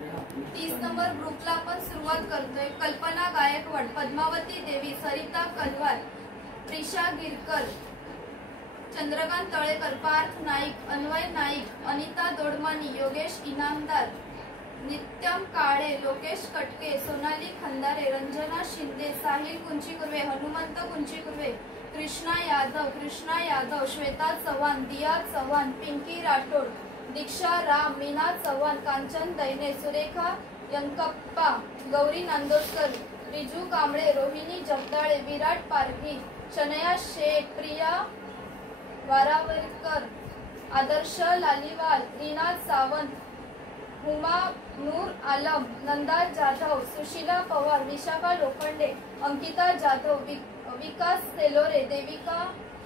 30 number ग्रुपला आपण सुरुवात करतोय। कल्पना गायकवाड, पद्मावती देवी, सरिता कलवार, प्रिशा गिरकर, चंद्रकांत तळेकर, पार्थ नाईक, अन्वय नाईक, अनिता दोडमानी, योगेश इनामदार, नित्यम काळे, लोकेश कटके, सोनाली खंदारे, रंजना शिंदे, साहिल कुंचीकुर्वे, हनुमंत कुंचीकुर्वे, कृष्णा यादव, श्वेता चव्हाण, दिया चव्हाण, पिंकी राठोड, दीक्षा राम, मीना चव्हाण, कांचन दैने, सुरेखा यंकप्पा, गौरी नांदोदकर, रिजू कांबळे, रोहिणी जगदाळे, विराट पारगी, शनया शेख, प्रिया वारावरकर, आदर्श लालीवाल, रीना सावंत, हुमा नूर आलम, नंदा जाधव, सुशीला पवार, विशाखा लोखंडे, अंकिता जाधव, विकास सेलोरे, देविका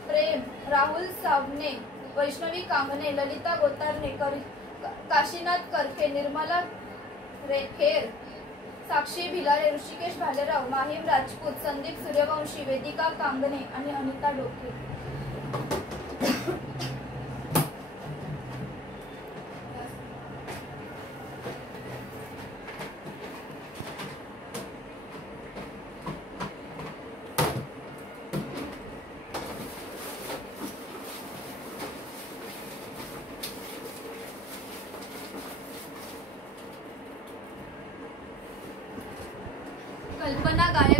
प्रेम, राहुल सावने, वैष्णवी कांगणे, ललिता गोतारणे, काशीनाथ करखे, निर्मला रेखेर, साक्षी भिलारे, ऋषिकेश भालेराव, माहीम राजपूत, संदीप सूर्यवंशी, वेदिका कांगणे आणि अनिता डोके। कल्पना गायकवाड